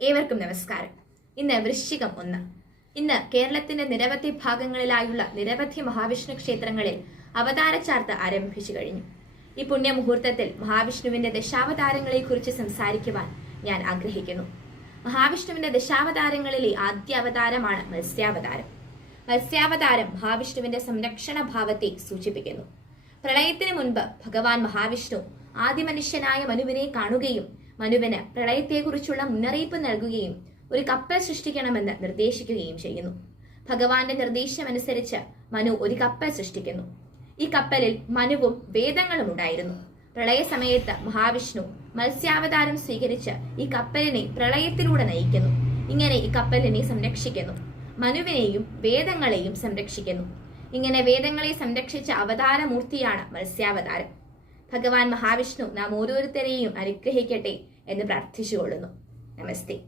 ഏവർക്കും നമസ്കാരം. ഇന്ന് വൃശ്ചികം 1. ഇന്ന് കേരളത്തിന്റെ നിരവധി ഭാഗങ്ങളിലായുള്ള നിരവധി മഹാവിഷ്ണു ക്ഷേത്രങ്ങളിൽ അവതാര ചാർത്ത് ആരംഭിച്ചു കഴിഞ്ഞു. ഈ പുണ്യമുഹൂർത്തത്തിൽ മഹാവിഷ്ണുവിന്റെ ദശാവതാരങ്ങളെ കുറിച്ച് സംസാരിക്കുവാൻ ഞാൻ ആഗ്രഹിക്കുന്നു. മഹാവിഷ്ണുവിന്റെ ദശാവതാരങ്ങളിലെ ആദ്യ അവതാരമാണ് മത്സ്യാവതാരം. മത്സ്യാവതാരം മഹാവിഷ്ണുവിന്റെ സംരക്ഷണ ഭാവത്തെ സൂചിപ്പിക്കുന്നു. പ്രളയത്തിന് മുൻപ് ഭഗവാൻ മഹാവിഷ്ണു ആദിമനുഷ്യനായ മനുവിനെ കാണുകയും മനുവിന് പ്രളയത്തെക്കുറിച്ചുള്ള മുന്നറിയിപ്പ് നൽകുകയും ഒരു കപ്പൽ സൃഷ്ടിക്കണമെന്ന് നിർദ്ദേശിക്കുകയും ചെയ്യുന്നു. ഭഗവാന്റെ നിർദ്ദേശമനുസരിച്ച് മനു ഒരു കപ്പൽ സൃഷ്ടിക്കുന്നു. ഈ കപ്പലിൽ മനുവും വേദങ്ങളും ഉണ്ടായിരുന്നു. പ്രളയ സമയത്ത് മഹാവിഷ്ണു മത്സ്യാവതാരം സ്വീകരിച്ച് ഈ കപ്പലിനെ പ്രളയത്തിലൂടെ നയിക്കുന്നു. ഇങ്ങനെ ഈ കപ്പലിനെ സംരക്ഷിക്കുന്നു. മനുവിനെയും വേദങ്ങളെയും സംരക്ഷിക്കുന്നു. ഇങ്ങനെ വേദങ്ങളെ സംരക്ഷിച്ച അവതാരമൂർത്തിയാണ് മത്സ്യാവതാരം. ഭഗവാൻ മഹാവിഷ്ണു നാം ഓരോരുത്തരെയും അനുഗ്രഹിക്കട്ടെ എന്ന് പ്രാർത്ഥിച്ചുകൊള്ളുന്നു. നമസ്തേ.